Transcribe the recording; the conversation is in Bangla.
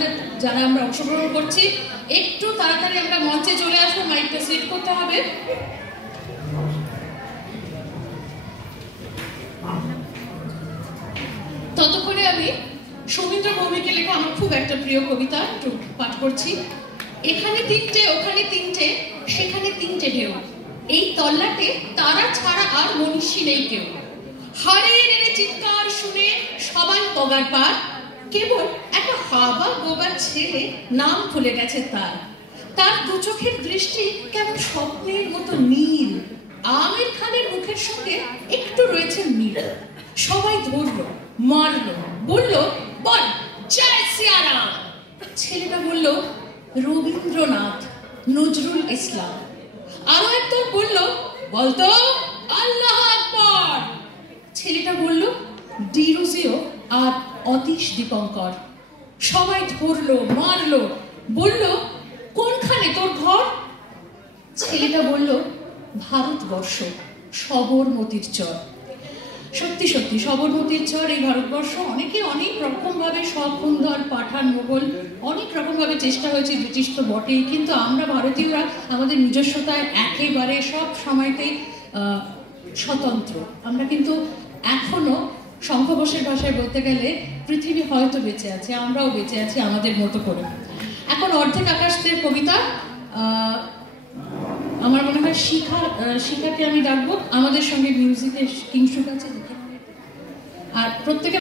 মধ্যে যারা আমরা অংশগ্রহণ করছি একটু তাড়াতাড়ি আমরা মঞ্চে চলে আসবো, মাইকটা সেট করতে হবে। ততক্ষণে আমি সৌমিত্র ভৌমিকের লেখা আমার খুব একটা প্রিয় কবিতা একটু পাঠ করছি। এখানে তিনটে, ওখানে তিনটে, সেখানে তিনটে ঢেউ, এই তল্লাটে তারা ছাড়া আর মনীষী নেই কেউ। হাড়ে নেড়ে চিৎকার শুনে সবাই পগার পার, কেবল একটা হাবা গোবার ছেলে নাম ভুলে গেছে তার। তার দু চোখের দৃষ্টি কেমন স্বপ্নের মতো নীল, আমির খানের মুখের সঙ্গে একটু রয়েছে মিল। সবাই ধরলো, মারলো, বললো বল জয় সিয়ারাম। ছেলেটা বলল রবীন্দ্রনাথ, নজরুল ইসলাম। আরো একদল বলল বলতো আল্লাহ আকবার। ছেলেটা বলল ডিরোজিও আর অতীশ দীপঙ্কর। সবাই ধরলো, মারলো, বলল কোনখানে তোর ঘর? ছেলেটা বলল ভারতবর্ষ, সবরমতীর চর। সত্যি সত্যি সবরমতীর চর এই ভারতবর্ষ। অনেকে অনেক রকম ভাবে, সব সুন্দর, পাঠান, মোগল, অনেক রকম ভাবে চেষ্টা হয়েছে, ব্রিটিশ তো বটেই, কিন্তু আমরা ভারতীয়রা আমাদের নিজস্বতায় একেবারে সব সময়তেই স্বতন্ত্র। আমরা কিন্তু এখনো শঙ্খ ঘোষের ভাষায় বলতে গেলে পৃথিবী হয়তো বেঁচে আছে, আমরাও বেঁচে আছি আমাদের মতো করে। এখন অর্ধেক আকাশের কবিতা আমার মনে হয় শিখাকে আমি ডাকবো আমাদের সঙ্গে মিউজিকের কিংশুক আছে, আর প্রত্যেকে